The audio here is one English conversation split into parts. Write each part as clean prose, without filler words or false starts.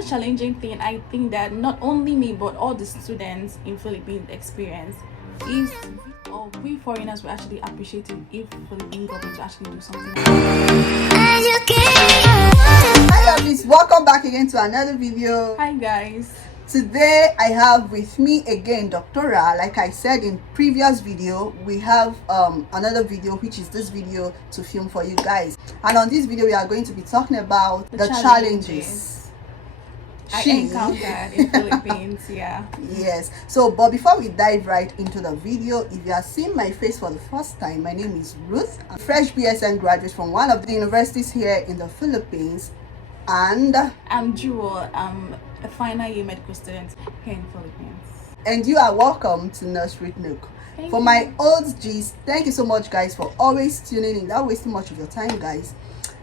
another challenging thing I think that not only me but all the students in Philippines experience is we foreigners will actually appreciate it if Philippine government will actually do something. Hi lovies, welcome back again to another video. Hi guys. Today I have with me again Doctora. Like I said in previous video, we have another video, which is this video, to film for you guys. And on this video we are going to be talking about the challenges I encountered in Philippines. Yeah. Yes. So but before we dive right into the video, if you are seeing my face for the first time, my name is Ruth. I'm a fresh BSN graduate from one of the universities here in the Philippines, and I'm Jewel. I'm a final year medical student here in Philippines. And you are welcome to Nursery Nook. For my old G's, thank you so much guys for always tuning in, not wasting much of your time guys.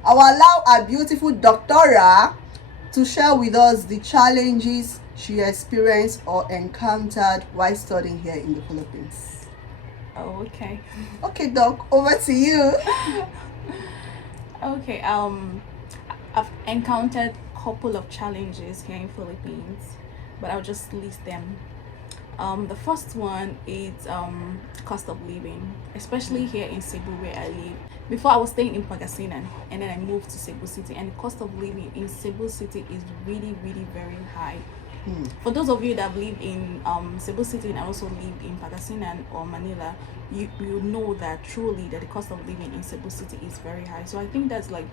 I will allow our beautiful Doctora to share with us the challenges she experienced or encountered while studying here in the Philippines. Oh, okay. Okay, Doc, over to you. Okay, I've encountered a couple of challenges here in Philippines, but I'll just list them. The first one is cost of living, especially here in Cebu where I live. Before I was staying in Pangasinan, and then I moved to Cebu City, and the cost of living in Cebu City is really very high. For those of you that live in Cebu City and also lived in Pangasinan or Manila, you know that truly that the cost of living in Cebu City is very high. So I think that's like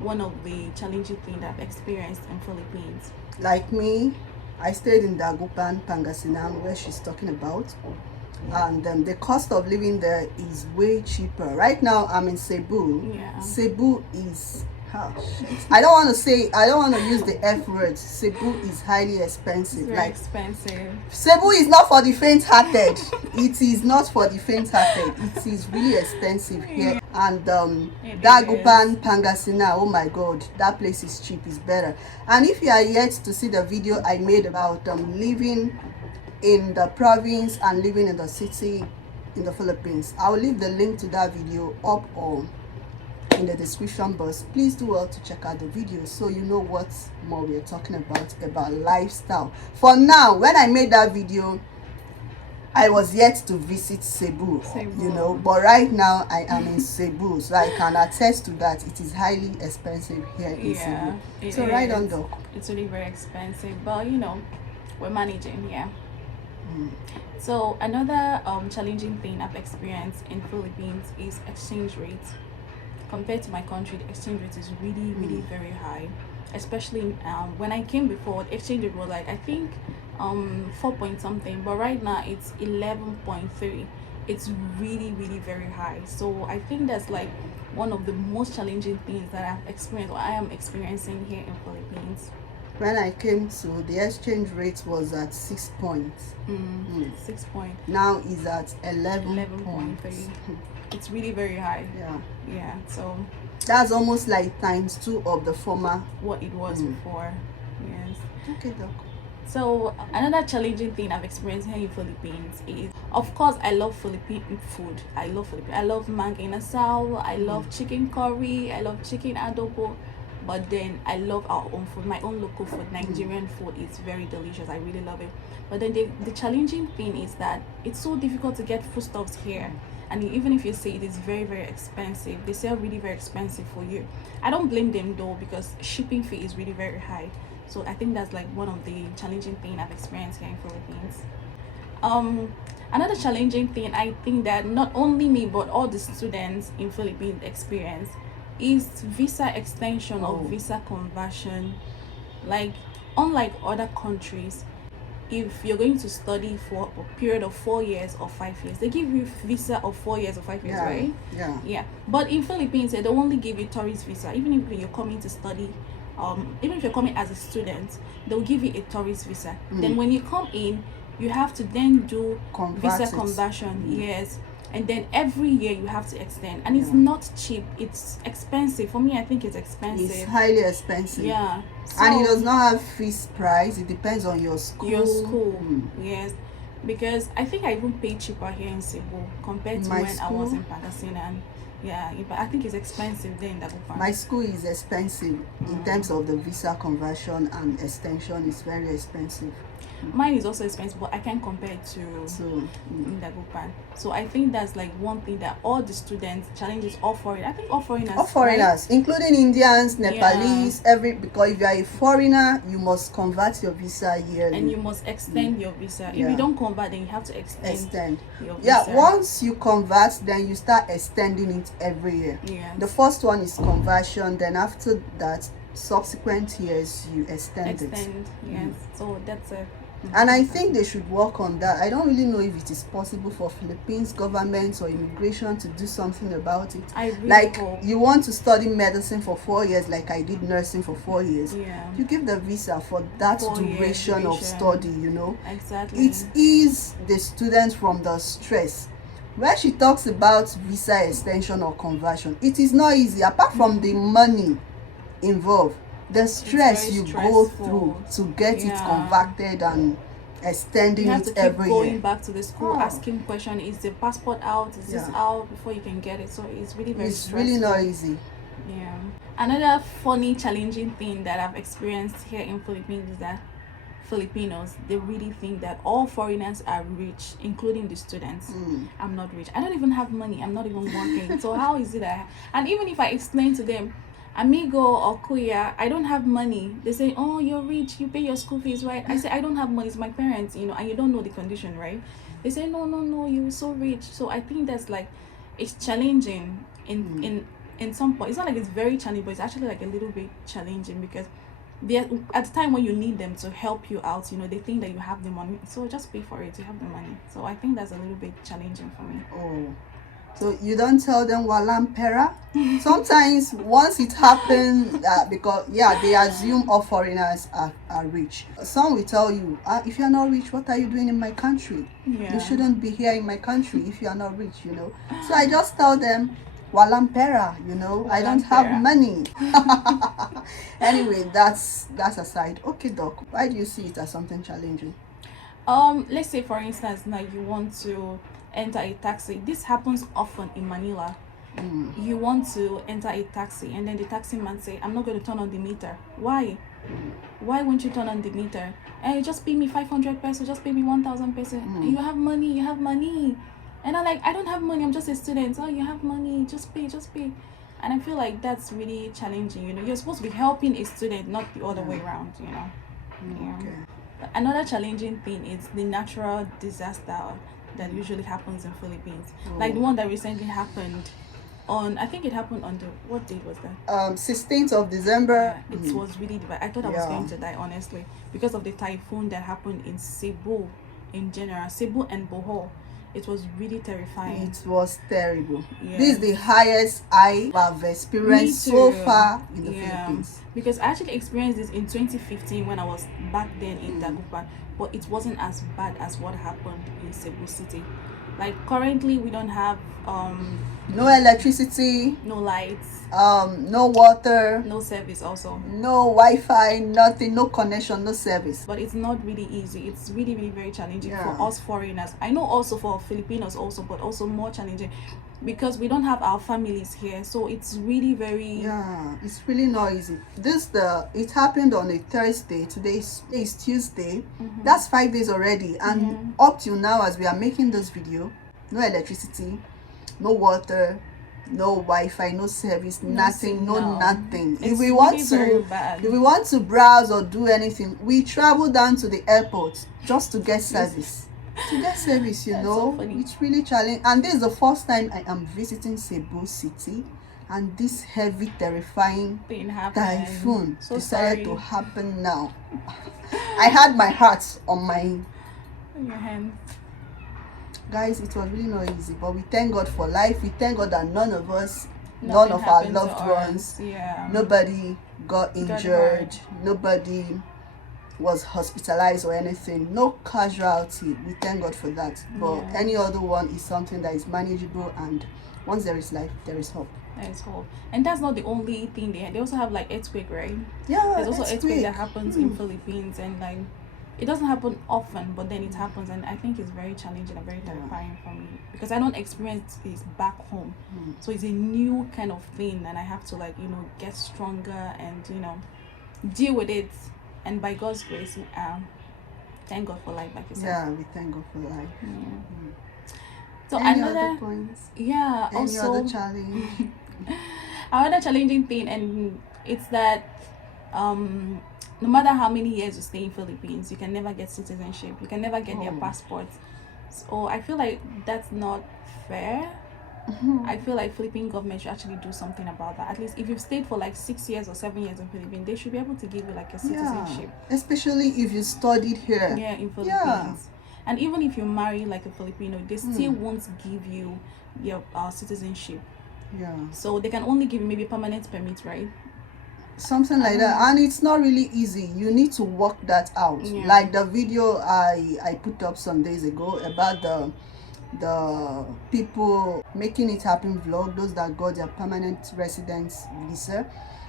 one of the challenging things that I've experienced in Philippines. Like me, I stayed in Dagupan, Pangasinan, where she's talking about, and the cost of living there is way cheaper. Right now I'm in Cebu. Yeah. Cebu is I don't want to use the F word. Cebu is highly expensive. Very expensive. Cebu is not for the faint-hearted. It is not for the faint-hearted. It is really expensive here. And Dagupan, Pangasinan, oh my god, that place is cheap, is better. And if you are yet to see the video I made about living in the province and living in the city in the Philippines, I'll leave the link to that video up or in the description box. Please do well to check out the video so you know what more we're talking about lifestyle. For now, when I made that video, I was yet to visit Cebu, you know, but right now I am in Cebu, so I can attest to that. It is highly expensive here in Cebu. So right on, Doc. It's really very expensive, but you know, we're managing. Yeah. So another challenging thing I've experienced in Philippines is exchange rate. Compared to my country, the exchange rate is really very high. Especially when I came before, the exchange rate was like, I think 4 point something, but right now it's 11.3. It's really very high. So I think that's like one of the most challenging things that I've experienced or I am experiencing here in Philippines. When I came to, the exchange rate was at 6 points. 6 points. Now is at 11.3. It's really very high. Yeah. So that's almost like ×2 of the former what it was before. Yes. Okay, Doc. So another challenging thing I've experienced here in Philippines is, of course, I love Philippine food. I love manginasal. I love chicken curry. I love chicken adobo. But then I love our own food, my own local food. Nigerian food is very delicious. I really love it. But then the challenging thing is that it's so difficult to get foodstuffs here. And even if you say it is very expensive, they sell really very expensive for you. I don't blame them though, because shipping fee is really very high. So I think that's like one of the challenging things I've experienced here in Philippines. Another challenging thing I think that not only me but all the students in Philippines experience is visa extension or visa conversion. Like unlike other countries, if you're going to study for a period of 4 years or 5 years, they give you visa of 4 years or 5 years, right? Yeah. But in Philippines, they only give you tourist visa. Even if you're coming to study, even if you're coming as a student, they'll give you a tourist visa. Then when you come in, you have to then do visa conversion. Yes. And then every year you have to extend, and it's not cheap. It's expensive. For me, I think it's expensive. It's highly expensive. Yeah. So, and it does not have fixed price. It depends on your school. Yes. Because I think I even pay cheaper here in Cebu compared to when I was in Pangasinan. Yeah, but I think it's expensive there in Dagupan. My school is expensive in terms of the visa conversion and extension. It's very expensive. Mine is also expensive, but I can't compare it to Dagupan. So I think that's like one thing that all the students challenges all foreign. I think all foreigners. All foreigners, right? Including Indians, Nepalese, because if you are a foreigner, you must convert your visa yearly. And you must extend your visa. If you don't convert, then you have to extend your visa. Yeah, once you convert, then you start extending it every year. Yeah. The first one is conversion, then after that, subsequent years you extend it. Yes. So that's it. And I think they should work on that. I don't really know if it is possible for Philippines government or immigration to do something about it. I really like hope. You want to study medicine for 4 years, like I did nursing for 4 years. Yeah. You give the visa for that duration of study, you know. Exactly. It eases the students from the stress. When she talks about visa extension or conversion, it is not easy. Apart from the money involved, the stress you go through to get it converted and extending it every year. You have to keep going back to the school, asking questions. Is the passport out? Is this out? Before you can get it. So it's really very stressful. It's really not easy. Yeah. Another funny, challenging thing that I've experienced here in Philippines is that Filipinos, they really think that all foreigners are rich, including the students. I'm not rich. I don't even have money. I'm not even working. So how is it that and even if I explain to them, amigo or kuya, I don't have money, they say, oh, you're rich, you pay your school fees, right? I say, I don't have money, it's my parents, you know, and you don't know the condition, right? They say, no, you're so rich. So I think that's like, it's challenging in some point. It's not like it's very challenging, but it's actually like a little bit challenging because they're at the time when you need them to help you out, you know, they think that you have the money, so just pay for it, you have the money. So I think that's a little bit challenging for me. So you don't tell them walang pera? Sometimes once it happens, because they assume all foreigners are rich. Some will tell you, if you're not rich, what are you doing in my country? You shouldn't be here in my country if you are not rich, you know. So I just tell them, walang pera, you know, I don't have money. Anyway, that's aside. Okay, Doc, why do you see it as something challenging? Let's say for instance, now you want to enter a taxi. This happens often in Manila. You want to enter a taxi and then the taxi man say, I'm not going to turn on the meter. Why won't you turn on the meter? Hey, just pay me 500 pesos, just pay me 1,000 pesos. You have money. And I'm like, I don't have money, I'm just a student. Oh, you have money, just pay. And I feel like that's really challenging, you know. You're supposed to be helping a student, not the other way around, you know. Okay. Another challenging thing is the natural disaster that usually happens in Philippines. Like the one that recently happened on, I think it happened on what date was that? 16th of December. It was really bad. I thought I was going to die, honestly, because of the typhoon that happened in Cebu in general. Cebu and Bohol. It was really terrifying. It was terrible. This is the highest I have experienced so far in the Philippines. Because I actually experienced this in 2015 when I was back then in Dagupan, but it wasn't as bad as what happened in Cebu City. Like currently we don't have no electricity, no lights, no water, no service, also no Wi-Fi, nothing, no connection, no service. But it's not really easy. It's really very challenging for us foreigners. I know also for Filipinos also, but also more challenging because we don't have our families here, so it's really very it's really not easy. It happened on a Thursday. Today is Tuesday. That's 5 days already, and up till now as we are making this video, no electricity, no water, no Wi-Fi, no service, nothing. If we want to browse or do anything, we travel down to the airport just to get service. You know. So it's really challenging, and this is the first time I am visiting Cebu City, and this heavy, terrifying typhoon decided to happen now. I had my heart on your hand. Guys, it was really not easy, but we thank God for life. We thank God that none of our loved ones, nobody got injured, nobody was hospitalized or anything, no casualty. We thank God for that. But any other one is something that is manageable, and once there is life, there is hope. There's hope. And that's not the only thing they also have, like earthquake, right? Yeah, there's also earthquake that happens in Philippines, and like it doesn't happen often, but then it happens, and I think it's very challenging and very terrifying for me because I don't experience this back home. So it's a new kind of thing, and I have to, like, get stronger and deal with it. And by God's grace, thank God for life, like you said. Yeah, we thank God for life. So Any another other points? yeah, Any also other challenge? another challenging thing, and it's that no matter how many years you stay in Philippines, you can never get citizenship. You can never get their passport. So I feel like that's not fair. I feel like Philippine government should actually do something about that. At least if you've stayed for like 6 years or 7 years in Philippines, they should be able to give you like a citizenship. Especially if you studied here. Yeah, in Philippines. And even if you marry like a Filipino, they still won't give you your citizenship. Yeah. So they can only give you maybe permanent permit, right? Something like that. And it's not really easy. You need to work that out. Like the video I put up some days ago about the people making it happen vlog, those that got their permanent residence visa.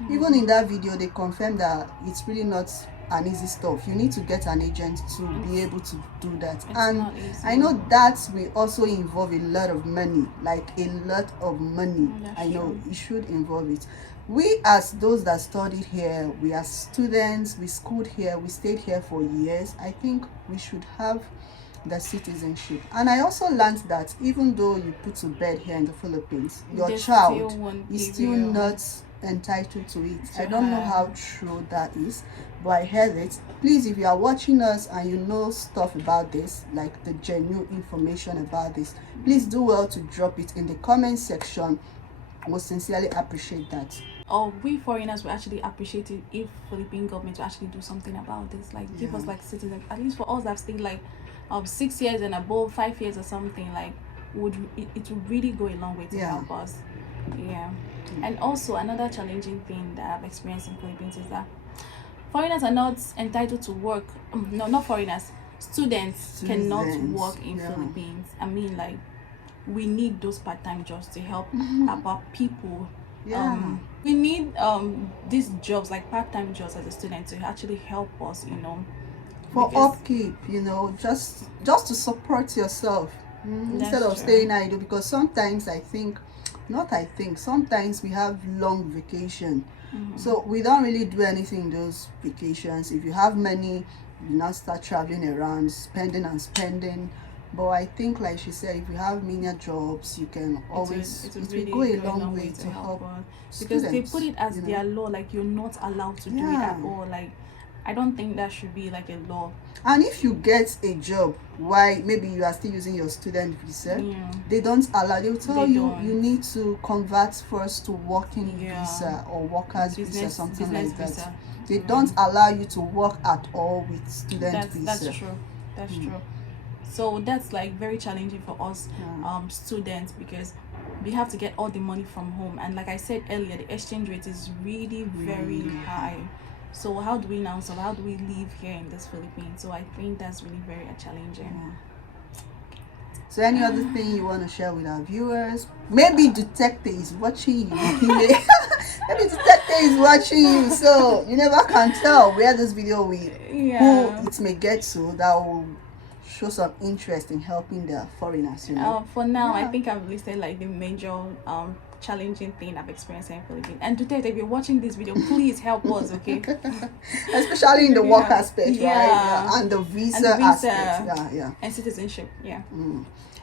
Even in that video they confirmed that it's really not an easy stuff. You need to get an agent to be able to do that, and I know that will also involve a lot of money, like a lot of money. I know it should involve it. We, as those that studied here, we are students, we schooled here, we stayed here for years, I think we should have the citizenship. And I also learned that even though you put to bed here in the Philippines, your child is still not entitled to it. I don't know how true that is, but I heard it. Please, if you are watching us and you know stuff about this, like the genuine information about this, please do well to drop it in the comment section. We'll sincerely appreciate that. We foreigners will actually appreciate it if Philippine government will actually do something about this, like give us like citizens. At least for us that stayed like 6 years and above, 5 years or something, like it would really go a long way to help us. And also another challenging thing that I've experienced in Philippines is that foreigners are not entitled to work. No, not foreigners, students cannot work in Philippines. I mean, like, we need those part-time jobs to help our people. We need these jobs, like part-time jobs as a student, to actually help us, for upkeep, just to support yourself, instead of staying idle. Because sometimes sometimes we have long vacation, so we don't really do anything in those vacations. If you have money, you now start traveling around, spending. But I think, like she said, if you have many jobs, you can always it will go a long way to help because students, they put it as their law, like you're not allowed to do it at all. Like, I don't think that should be like a law. And if you get a job, why maybe you are still using your student visa, they don't allow. They will tell you need to convert first to working visa or workers visa, something like that. Visa. They don't allow you to work at all with student visa. That's true. That's true. So that's like very challenging for us students, because we have to get all the money from home, and like I said earlier, the exchange rate is really very high. So how do we now solve? How do we live here in this Philippines? So I think that's really very challenging. So any other thing you want to share with our viewers? Maybe Detective is watching you. Maybe Detective is watching you, so you never can tell where this video will who it may get to that will show some interest in helping the foreigners. For now, I think I've listed like the major challenging thing I've experienced in Philippines. And Detective, if you're watching this video, please help us, okay? Especially in the work aspect, right? And the visa aspect, and citizenship,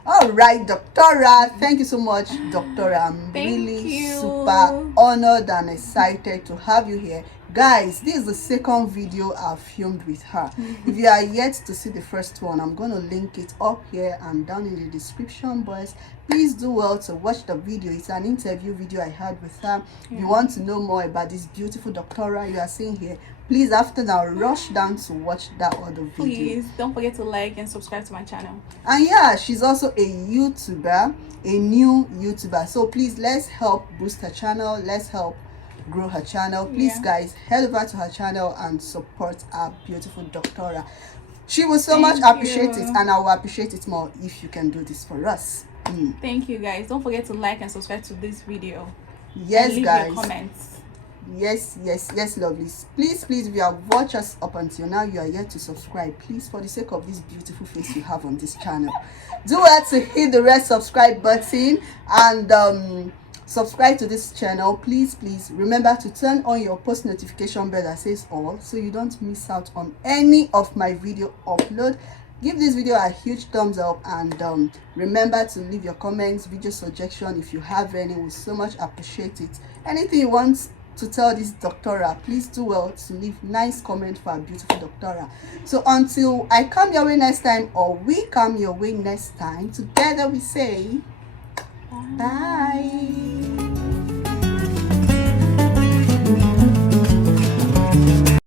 All right, Doctora, thank you so much, Doctora. I'm really super honored and excited to have you here. Guys, this is the second video I've filmed with her. If you are yet to see the first one, I'm going to link it up here and down in the description box. Please do well to watch the video. It's an interview video I had with her. If you want to know more about this beautiful Doctora you are seeing here, please, after now, rush down to watch that other video. Please don't forget to like and subscribe to my channel. And she's also a YouTuber, a new YouTuber. So please, let's help boost her channel. Let's help grow her channel. Please, guys, head over to her channel and support our beautiful Doctora. She will so much appreciate it, and I will appreciate it more if you can do this for us. Thank you, guys. Don't forget to like and subscribe to this video. Yes, and leave guys. your comments. Yes, lovelies. Please, if you have watched us up until now, you are yet to subscribe. Please, for the sake of this beautiful face you have on this channel, do well to hit the red subscribe button and subscribe to this channel. Please remember to turn on your post notification bell that says all, so you don't miss out on any of my video upload. Give this video a huge thumbs up, and remember to leave your comments, video suggestion if you have any. We so much appreciate it. Anything you want to tell this doctora, please do well to leave nice comment for our beautiful doctora. So until I come your way next time, or we come your way next time, together we say bye.